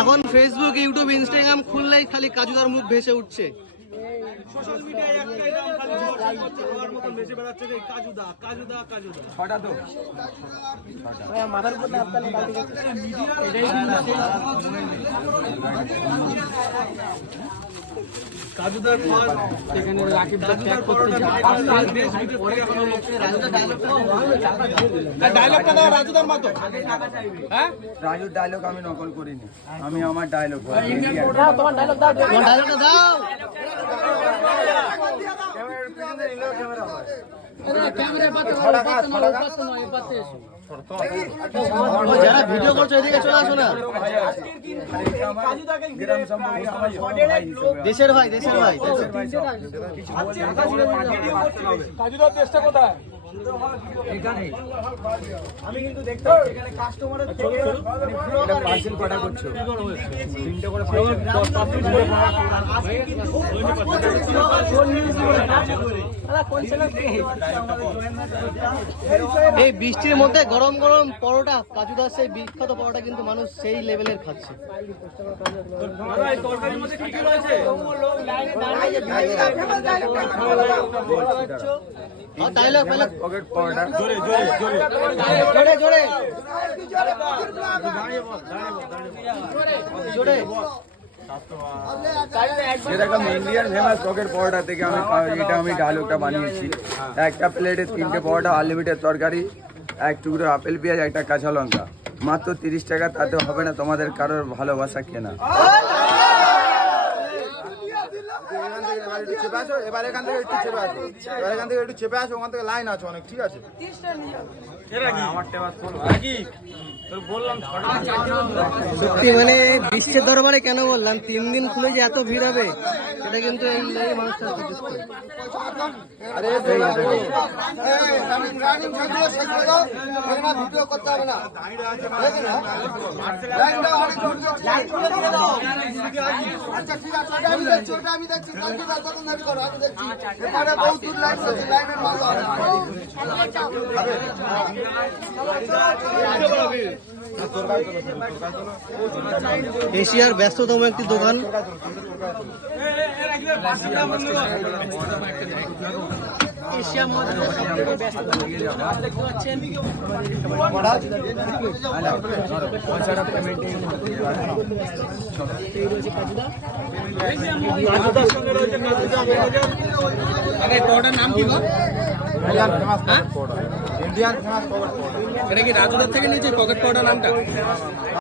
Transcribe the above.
এখন Facebook, YouTube, Instagram খুললেই খালি কাজুদার মুখ ভেসে উঠছে। সোশ্যাল মিডিয়ায় একটাই নাম খালি ঝড় করছে, হওয়ার মতন ভেসে বেড়াচ্ছে যে কাজুদা কাজুদা কাজুদা। ছটা তো মাথার উপর কাজুদার ফান এখানে রাকিব দা ট্যাগ করতে ডায়লগটা দাও রাজুদার মতো। হ্যাঁ রাজুর ডায়লগ আমি নকল করিনি, আমি আমার ডায়লগ তোমার ডায়লগ দাও, তোমার ডায়লগটা দাও। যারা ভিডিও করছো এদিকে চলে আসো না। দেশের ভাই, দেশের ভাই। কাজুদার চেষ্টা কোথায়? আমি কিন্তু দেখতাম এখানে কাস্টমারের থেকে এটা পার্সেল কটা করছো? তিনটে করে এই বৃষ্টির মধ্যে গরম গরম পরোটা, কাজুদার সেই বিখ্যাত পরোটা কিন্তু মানুষ সেই লেভেলের খাচ্ছে। ডায়লগ পকেট পরোটা জোরে জোরে জোরে। যেরকম ইন্ডিয়ান ফেমাস পকেট পরোটা থেকে আমি ডায়লগটা বানিয়েছি। একটা প্লেটে 3টে পরোটা, আনলিমিটেড তরকারি, এক টুকরো আপেল পেঁয়াজ, একটা কাঁচা লঙ্কা, মাত্র 30 টাকা। তাতে হবে না তোমাদের কারোর ভালোবাসা কেনা। এবার এখান থেকে একটু চেপে আসো, এবার এখান থেকে একটু চেপে আসো, ওখান থেকে লাইন আছে অনেক, ঠিক আছে? সত্যি মানে বিশ্বের দরবারে কেন বললাম 3 দিন খুলে যে এত ভিড় হবে, এটা কিন্তু এই মানুষটা ভিডিও করতে হবে না। আচ্ছা ঠিক আছে, আমি দেখছি, ওটা আমি দেখছি, কালকে কতক্ষণ দাবি করো, আমি দেখছি। এখানে বহু দূর লাইন আছে, লাইনের মাঝে এশিয়ার ব্যস্ততম একটি দোকান। এশিয়া মহাদেশের সবথেকে ব্যস্ততম দোকান দেখতে পাচ্ছেন। নাম কি? ইন্ডিয়ান ফেমাস পকেট পরোটা। এটা কি রাজুদার থেকে নিয়েছে পকেট পাউডার নামটা?